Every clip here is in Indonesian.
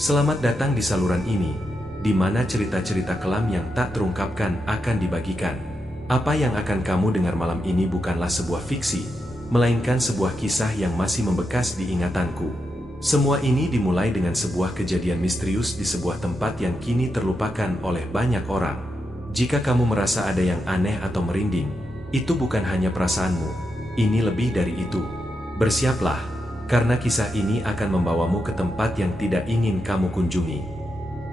Selamat datang di saluran ini, di mana cerita-cerita kelam yang tak terungkapkan akan dibagikan. Apa yang akan kamu dengar malam ini bukanlah sebuah fiksi, melainkan sebuah kisah yang masih membekas di ingatanku. Semua ini dimulai dengan sebuah kejadian misterius di sebuah tempat yang kini terlupakan oleh banyak orang. Jika kamu merasa ada yang aneh atau merinding, itu bukan hanya perasaanmu, ini lebih dari itu. Bersiaplah, karena kisah ini akan membawamu ke tempat yang tidak ingin kamu kunjungi.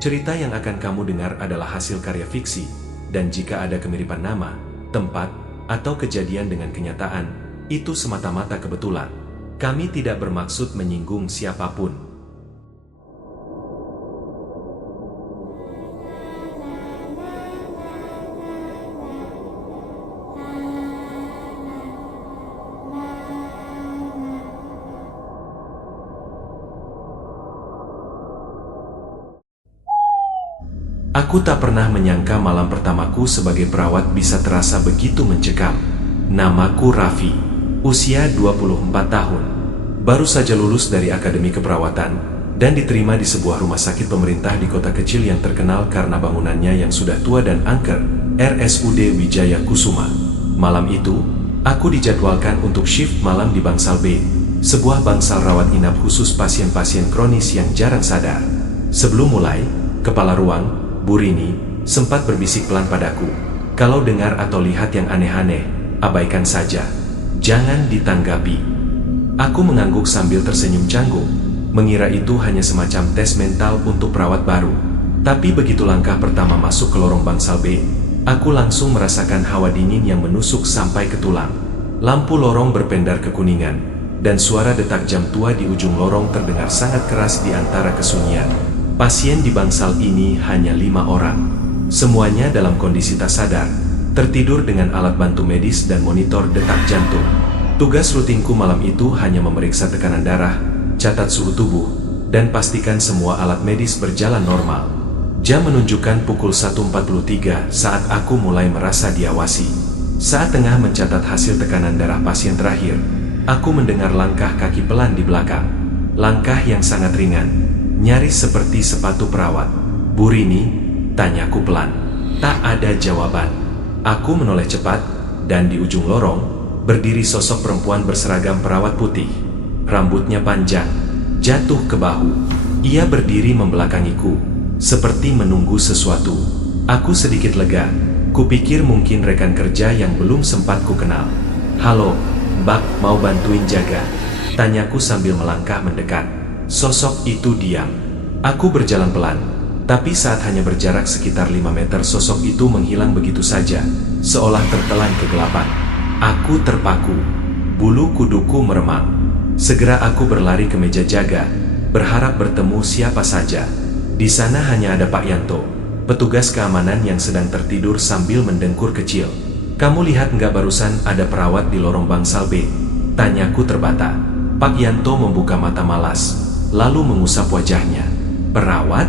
Cerita yang akan kamu dengar adalah hasil karya fiksi, dan jika ada kemiripan nama, tempat, atau kejadian dengan kenyataan, itu semata-mata kebetulan. Kami tidak bermaksud menyinggung siapapun. Aku tak pernah menyangka malam pertamaku sebagai perawat bisa terasa begitu mencekam. Namaku Raffi, usia 24 tahun. Baru saja lulus dari akademi keperawatan, dan diterima di sebuah rumah sakit pemerintah di kota kecil yang terkenal karena bangunannya yang sudah tua dan angker, RSUD Wijaya Kusuma. Malam itu, aku dijadwalkan untuk shift malam di Bangsal B, sebuah bangsal rawat inap khusus pasien-pasien kronis yang jarang sadar. Sebelum mulai, kepala ruang, Bu Rini, sempat berbisik pelan padaku, "Kalau dengar atau lihat yang aneh-aneh, abaikan saja. Jangan ditanggapi." Aku mengangguk sambil tersenyum canggung, mengira itu hanya semacam tes mental untuk perawat baru. Tapi begitu langkah pertama masuk ke lorong Bangsal B, aku langsung merasakan hawa dingin yang menusuk sampai ke tulang. Lampu lorong berpendar kekuningan, dan suara detak jam tua di ujung lorong terdengar sangat keras di antara kesunyian. Pasien di bangsal ini hanya 5 orang. Semuanya dalam kondisi tak sadar, tertidur dengan alat bantu medis dan monitor detak jantung. Tugas rutinku malam itu hanya memeriksa tekanan darah, catat suhu tubuh, dan pastikan semua alat medis berjalan normal. Jam menunjukkan pukul 1.43 saat aku mulai merasa diawasi. Saat tengah mencatat hasil tekanan darah pasien terakhir, aku mendengar langkah kaki pelan di belakang. Langkah yang sangat ringan, nyaris seperti sepatu perawat. "Bu Rini?" tanyaku pelan. Tak ada jawaban. Aku menoleh cepat, dan di ujung lorong, berdiri sosok perempuan berseragam perawat putih. Rambutnya panjang, jatuh ke bahu. Ia berdiri membelakangiku, seperti menunggu sesuatu. Aku sedikit lega, kupikir mungkin rekan kerja yang belum sempat ku kenal. "Halo, Mbak, mau bantuin jaga?" tanyaku sambil melangkah mendekat. Sosok itu diam. Aku berjalan pelan, tapi saat hanya berjarak sekitar 5 meter sosok itu menghilang begitu saja, seolah tertelan kegelapan. Aku terpaku, bulu kuduku meremang. Segera aku berlari ke meja jaga, berharap bertemu siapa saja. Di sana hanya ada Pak Yanto, petugas keamanan yang sedang tertidur sambil mendengkur kecil. "Kamu lihat nggak barusan ada perawat di lorong Bangsal B?" tanyaku terbata. Pak Yanto membuka mata malas, lalu mengusap wajahnya. "Perawat?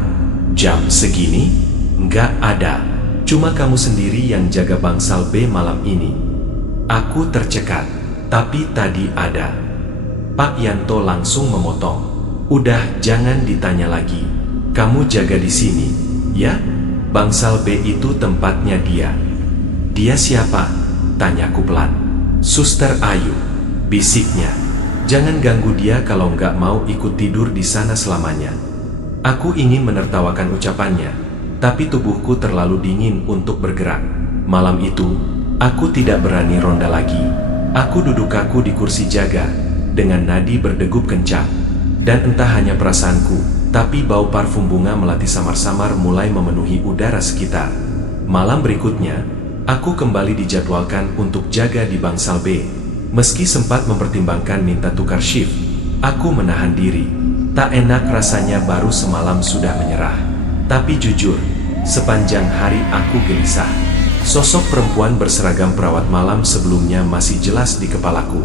Jam segini? Nggak ada. Cuma kamu sendiri yang jaga Bangsal B malam ini." Aku tercekat. "Tapi tadi ada." Pak Yanto langsung memotong. "Udah, jangan ditanya lagi. Kamu jaga di sini, ya? Bangsal B itu tempatnya dia." "Dia siapa?" tanyaku pelan. "Suster Ayu," bisiknya. "Jangan ganggu dia kalau nggak mau ikut tidur di sana selamanya." Aku ingin menertawakan ucapannya, tapi tubuhku terlalu dingin untuk bergerak. Malam itu, aku tidak berani ronda lagi. Aku duduk kaku di kursi jaga, dengan nadi berdegup kencang. Dan entah hanya perasaanku, tapi bau parfum bunga melati samar-samar mulai memenuhi udara sekitar. Malam berikutnya, aku kembali dijadwalkan untuk jaga di Bangsal B. Meski sempat mempertimbangkan minta tukar shift, aku menahan diri. Tak enak rasanya baru semalam sudah menyerah. Tapi jujur, sepanjang hari aku gelisah. Sosok perempuan berseragam perawat malam sebelumnya masih jelas di kepalaku.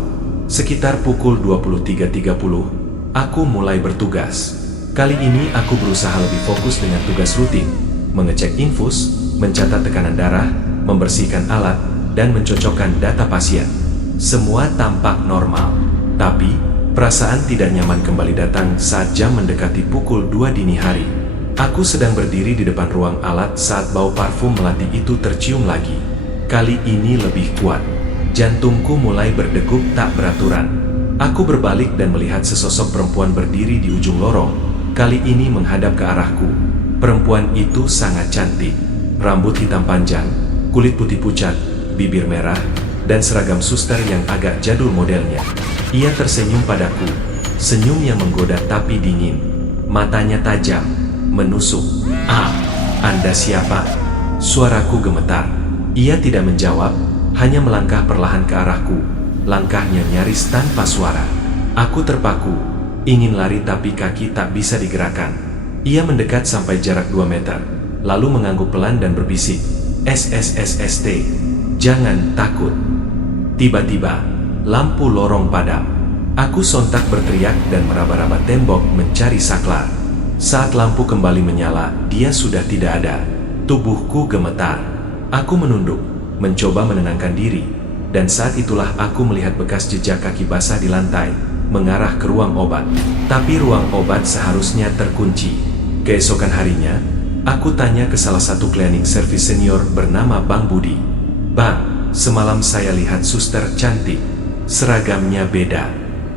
Sekitar pukul 23.30, aku mulai bertugas. Kali ini aku berusaha lebih fokus dengan tugas rutin, mengecek infus, mencatat tekanan darah, membersihkan alat, dan mencocokkan data pasien. Semua tampak normal, tapi Perasaan tidak nyaman kembali datang saat jam mendekati pukul 2 dini hari. Aku sedang berdiri di depan ruang alat saat bau parfum melati itu tercium lagi. Kali ini lebih kuat. Jantungku mulai berdegup tak beraturan. Aku berbalik dan melihat sesosok perempuan berdiri di ujung lorong. Kali ini menghadap ke arahku. Perempuan itu sangat cantik. Rambut hitam panjang, kulit putih pucat, bibir merah, dan seragam suster yang agak jadul modelnya. Ia tersenyum padaku. Senyum yang menggoda tapi dingin. Matanya tajam, menusuk. "Ah, Anda siapa?" Suaraku gemetar. Ia tidak menjawab, hanya melangkah perlahan ke arahku. Langkahnya nyaris tanpa suara. Aku terpaku, ingin lari tapi kaki tak bisa digerakkan. Ia mendekat sampai jarak 2 meter, lalu mengangguk pelan dan berbisik, "SSSST, jangan takut." Tiba-tiba, lampu lorong padam. Aku sontak berteriak dan meraba-raba tembok mencari saklar. Saat lampu kembali menyala, dia sudah tidak ada. Tubuhku gemetar. Aku menunduk, mencoba menenangkan diri, dan saat itulah aku melihat bekas jejak kaki basah di lantai, mengarah ke ruang obat. Tapi ruang obat seharusnya terkunci. Keesokan harinya, aku tanya ke salah satu cleaning service senior bernama Bang Budi. "Bang, semalam saya lihat suster cantik. Seragamnya beda.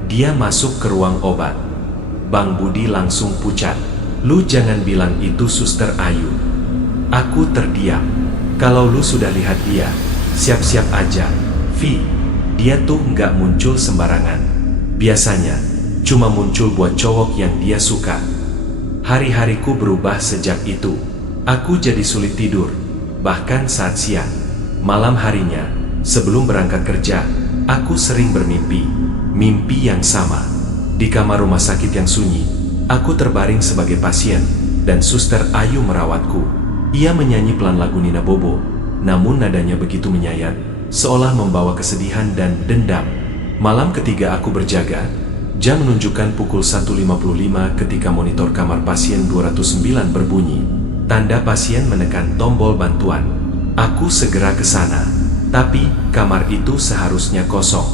Dia masuk ke ruang obat." Bang Budi langsung pucat. "Lu jangan bilang itu suster Ayu." Aku terdiam. "Kalau lu sudah lihat dia, siap-siap aja, Vi. Dia tuh nggak muncul sembarangan. Biasanya, cuma muncul buat cowok yang dia suka." Hari-hariku berubah sejak itu. Aku jadi sulit tidur, bahkan saat siang. Malam harinya, sebelum berangkat kerja, aku sering bermimpi. Mimpi yang sama. Di kamar rumah sakit yang sunyi, aku terbaring sebagai pasien, dan suster Ayu merawatku. Ia menyanyi pelan lagu Nina Bobo, namun nadanya begitu menyayat, seolah membawa kesedihan dan dendam. Malam ketiga aku berjaga, jam menunjukkan pukul 1.55 ketika monitor kamar pasien 209 berbunyi. Tanda pasien menekan tombol bantuan. Aku segera ke sana, tapi kamar itu seharusnya kosong.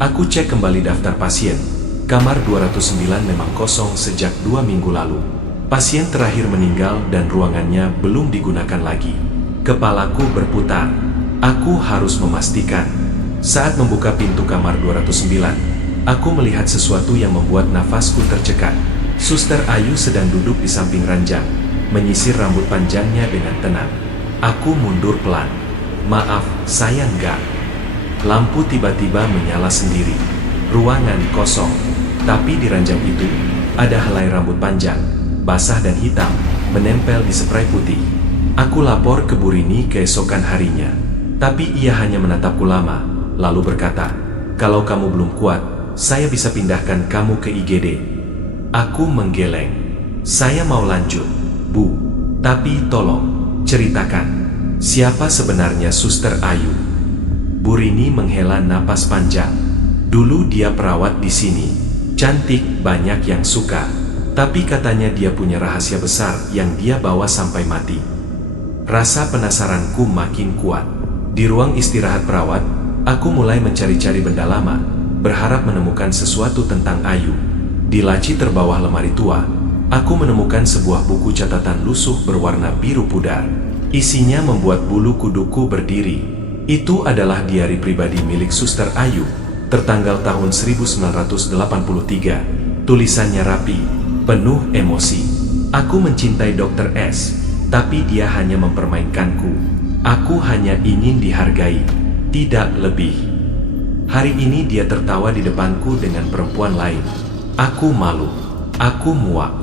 Aku cek kembali daftar pasien. Kamar 209 memang kosong sejak 2 minggu lalu. Pasien terakhir meninggal dan ruangannya belum digunakan lagi. Kepalaku berputar. Aku harus memastikan. Saat membuka pintu kamar 209, aku melihat sesuatu yang membuat nafasku tercekat. Suster Ayu sedang duduk di samping ranjang, menyisir rambut panjangnya dengan tenang. Aku mundur pelan. "Maaf, saya enggak." Lampu tiba-tiba menyala sendiri. Ruangan kosong, tapi di ranjang itu ada helai rambut panjang, basah dan hitam, menempel di spray putih. Aku lapor ke Bu Rini keesokan harinya, tapi ia hanya menatapku lama, lalu berkata, "Kalau kamu belum kuat, saya bisa pindahkan kamu ke IGD." Aku menggeleng. "Saya mau lanjut, Bu. Tapi tolong, ceritakan, siapa sebenarnya Suster Ayu?" Bu Rini menghela napas panjang. "Dulu dia perawat di sini. Cantik, banyak yang suka. Tapi katanya dia punya rahasia besar yang dia bawa sampai mati." Rasa penasaranku makin kuat. Di ruang istirahat perawat, aku mulai mencari-cari benda lama, berharap menemukan sesuatu tentang Ayu. Di laci terbawah lemari tua, aku menemukan sebuah buku catatan lusuh berwarna biru pudar. Isinya membuat bulu kuduku berdiri. Itu adalah diari pribadi milik Suster Ayu, tertanggal tahun 1983. Tulisannya rapi, penuh emosi. "Aku mencintai Dr. S, tapi dia hanya mempermainkanku. Aku hanya ingin dihargai, tidak lebih." Hari ini dia tertawa di depanku dengan perempuan lain. Aku malu. Aku muak.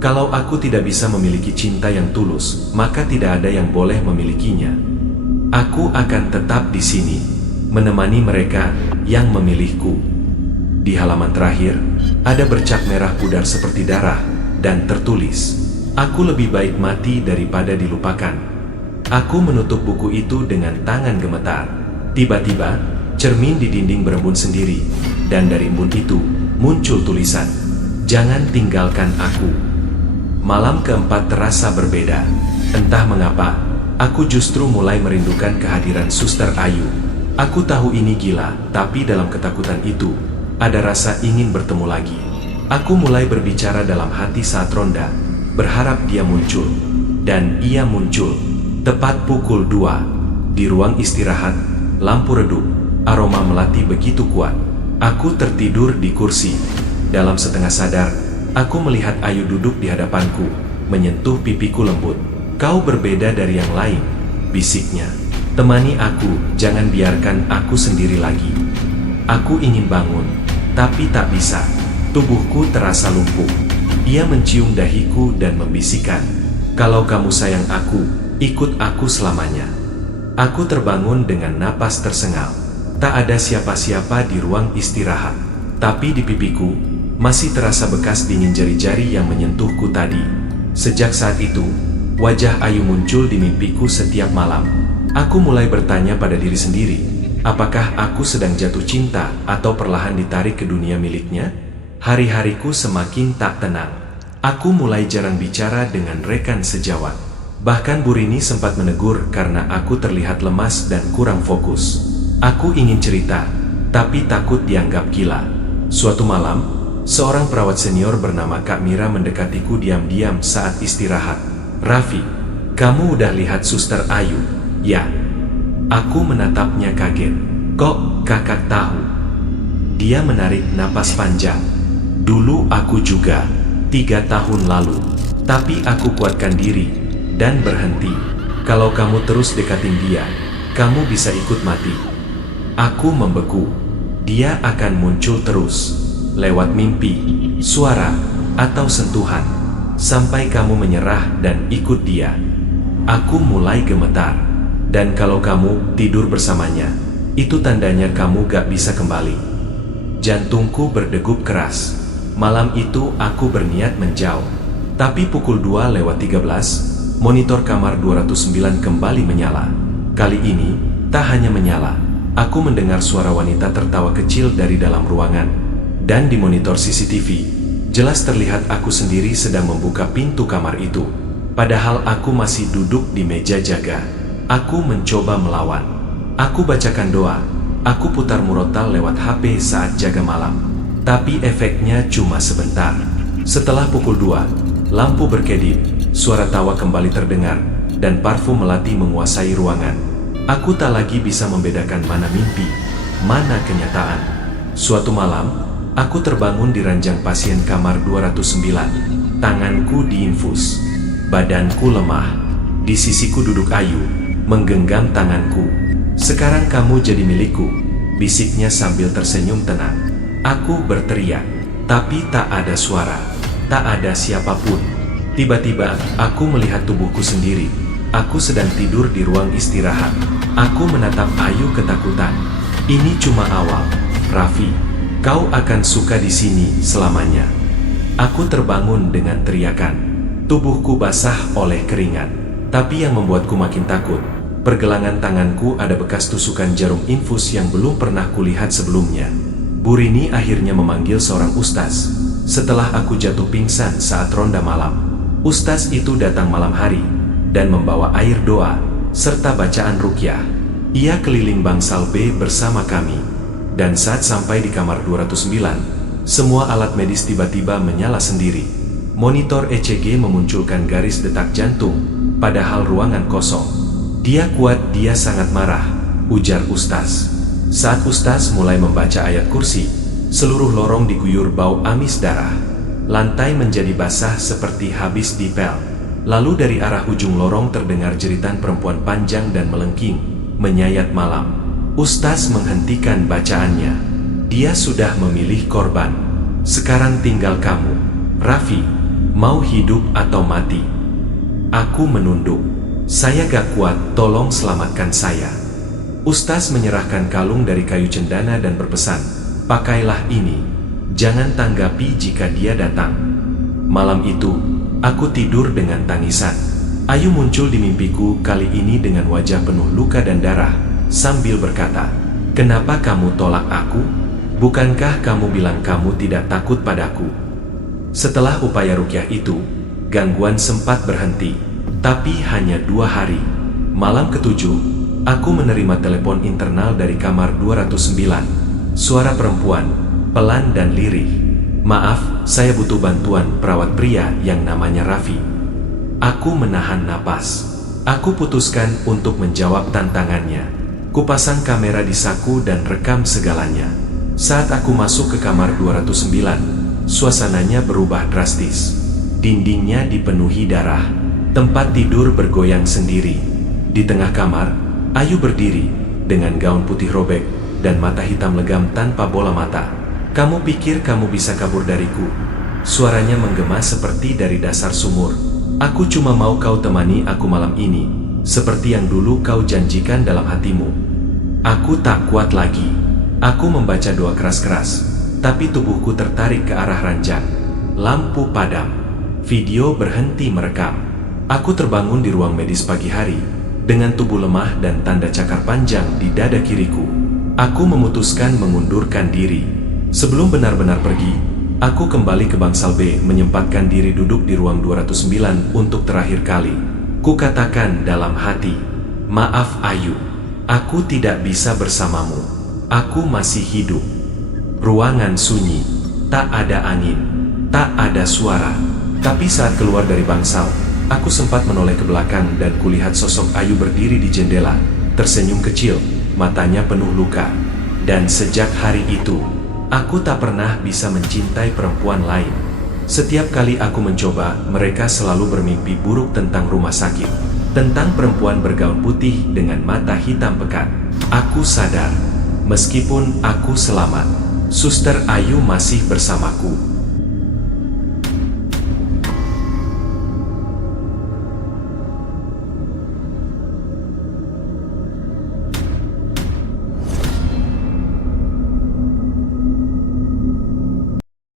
Kalau aku tidak bisa memiliki cinta yang tulus, maka tidak ada yang boleh memilikinya. Aku akan tetap di sini, menemani mereka yang memilihku. Di halaman terakhir, ada bercak merah pudar seperti darah, dan tertulis, "Aku lebih baik mati daripada dilupakan." Aku menutup buku itu dengan tangan gemetar. Tiba-tiba, cermin di dinding berembun sendiri, dan dari embun itu, muncul tulisan, "Jangan tinggalkan aku." Malam keempat terasa berbeda. Entah mengapa, aku justru mulai merindukan kehadiran Suster Ayu. Aku tahu ini gila, tapi dalam ketakutan itu, ada rasa ingin bertemu lagi. Aku mulai berbicara dalam hati saat ronda, berharap dia muncul. Dan ia muncul. Tepat pukul 2, di ruang istirahat, lampu redup, aroma melati begitu kuat. Aku tertidur di kursi. Dalam setengah sadar, aku melihat Ayu duduk di hadapanku, menyentuh pipiku lembut. "Kau berbeda dari yang lain," bisiknya. "Temani aku, jangan biarkan aku sendiri lagi." Aku ingin bangun, tapi tak bisa. Tubuhku terasa lumpuh. Ia mencium dahiku dan membisikkan, "Kalau kamu sayang aku, ikut aku selamanya." Aku terbangun dengan napas tersengal. Tak ada siapa-siapa di ruang istirahat. Tapi di pipiku, masih terasa bekas dingin jari-jari yang menyentuhku tadi. Sejak saat itu, wajah Ayu muncul di mimpiku setiap malam. Aku mulai bertanya pada diri sendiri, apakah aku sedang jatuh cinta atau perlahan ditarik ke dunia miliknya? Hari-hariku semakin tak tenang. Aku mulai jarang bicara dengan rekan sejawat. Bahkan Bu Rini sempat menegur karena aku terlihat lemas dan kurang fokus. Aku ingin cerita, tapi takut dianggap gila. Suatu malam, seorang perawat senior bernama Kak Mira mendekatiku diam-diam saat istirahat. "Raffi, kamu udah lihat Suster Ayu?" "Ya." Aku menatapnya kaget. "Kok kakak tahu?" Dia menarik napas panjang. "Dulu aku juga, 3 tahun lalu. Tapi aku kuatkan diri dan berhenti. Kalau kamu terus dekatin dia, kamu bisa ikut mati." Aku membeku. Dia akan muncul terus, lewat mimpi, suara, atau sentuhan, sampai kamu menyerah dan ikut dia. Aku mulai gemetar. "Dan kalau kamu tidur bersamanya, itu tandanya kamu gak bisa kembali." Jantungku berdegup keras. Malam itu aku berniat menjauh. Tapi pukul 2:13, monitor kamar 209 kembali menyala. Kali ini, tak hanya menyala, aku mendengar suara wanita tertawa kecil dari dalam ruangan. Dan di monitor CCTV, jelas terlihat aku sendiri sedang membuka pintu kamar itu. Padahal aku masih duduk di meja jaga. Aku mencoba melawan. Aku bacakan doa. Aku putar murotal lewat HP saat jaga malam. Tapi efeknya cuma sebentar. Setelah pukul 2, lampu berkedip, suara tawa kembali terdengar, dan parfum melati menguasai ruangan. Aku tak lagi bisa membedakan mana mimpi, mana kenyataan. Suatu malam, aku terbangun di ranjang pasien kamar 209. Tanganku diinfus, badanku lemah. Di sisiku duduk Ayu, menggenggam tanganku. "Sekarang kamu jadi milikku," bisiknya sambil tersenyum tenang. Aku berteriak, tapi tak ada suara, tak ada siapapun. Tiba-tiba, aku melihat tubuhku sendiri. Aku sedang tidur di ruang istirahat. Aku menatap Ayu ketakutan. "Ini cuma awal, Raffi. Kau akan suka di sini selamanya." Aku terbangun dengan teriakan. Tubuhku basah oleh keringat. Tapi yang membuatku makin takut, pergelangan tanganku ada bekas tusukan jarum infus yang belum pernah kulihat sebelumnya. Bu Rini akhirnya memanggil seorang ustaz. Setelah aku jatuh pingsan saat ronda malam, ustaz itu datang malam hari dan membawa air doa serta bacaan ruqyah. Ia keliling bangsal B bersama kami. Dan saat sampai di kamar 209, semua alat medis tiba-tiba menyala sendiri. Monitor ECG memunculkan garis detak jantung, padahal ruangan kosong. "Dia kuat, dia sangat marah," ujar ustaz. Saat ustaz mulai membaca ayat kursi, seluruh lorong diguyur bau amis darah. Lantai menjadi basah seperti habis dipel. Lalu dari arah ujung lorong terdengar jeritan perempuan panjang dan melengking, menyayat malam. Ustaz menghentikan bacaannya. "Dia sudah memilih korban. Sekarang tinggal kamu, Raffi. Mau hidup atau mati?" Aku menunduk. "Saya gak kuat, tolong selamatkan saya." Ustaz menyerahkan kalung dari kayu cendana dan berpesan, "Pakailah ini. Jangan tanggapi jika dia datang." Malam itu, aku tidur dengan tangisan. Ayu muncul di mimpiku kali ini dengan wajah penuh luka dan darah, sambil berkata, "Kenapa kamu tolak aku? Bukankah kamu bilang kamu tidak takut padaku?" Setelah upaya ruqyah itu, gangguan sempat berhenti, tapi hanya 2 hari. Malam ketujuh, aku menerima telepon internal dari kamar 209. Suara perempuan, pelan dan lirih. "Maaf, saya butuh bantuan," perawat pria yang namanya Raffi. Aku menahan napas. Aku putuskan untuk menjawab tantangannya. Kupasang kamera di saku dan rekam segalanya. Saat aku masuk ke kamar 209, suasananya berubah drastis. Dindingnya dipenuhi darah. Tempat tidur bergoyang sendiri. Di tengah kamar, Ayu berdiri dengan gaun putih robek dan mata hitam legam tanpa bola mata. "Kamu pikir kamu bisa kabur dariku?" Suaranya menggema seperti dari dasar sumur. "Aku cuma mau kau temani aku malam ini, seperti yang dulu kau janjikan dalam hatimu." Aku tak kuat lagi. Aku membaca doa keras-keras, tapi tubuhku tertarik ke arah ranjang. Lampu padam. Video berhenti merekam. Aku terbangun di ruang medis pagi hari, dengan tubuh lemah dan tanda cakar panjang di dada kiriku. Aku memutuskan mengundurkan diri. Sebelum benar-benar pergi, aku kembali ke Bangsal B, menyempatkan diri duduk di ruang 209 untuk terakhir kali. Kukatakan dalam hati, "Maaf Ayu, aku tidak bisa bersamamu. Aku masih hidup." Ruangan sunyi, tak ada angin, tak ada suara. Tapi saat keluar dari Bangsal, aku sempat menoleh ke belakang dan kulihat sosok Ayu berdiri di jendela, tersenyum kecil, matanya penuh luka. Dan sejak hari itu, aku tak pernah bisa mencintai perempuan lain. Setiap kali aku mencoba, mereka selalu bermimpi buruk tentang rumah sakit, tentang perempuan bergaun putih dengan mata hitam pekat. Aku sadar, meskipun aku selamat, Suster Ayu masih bersamaku.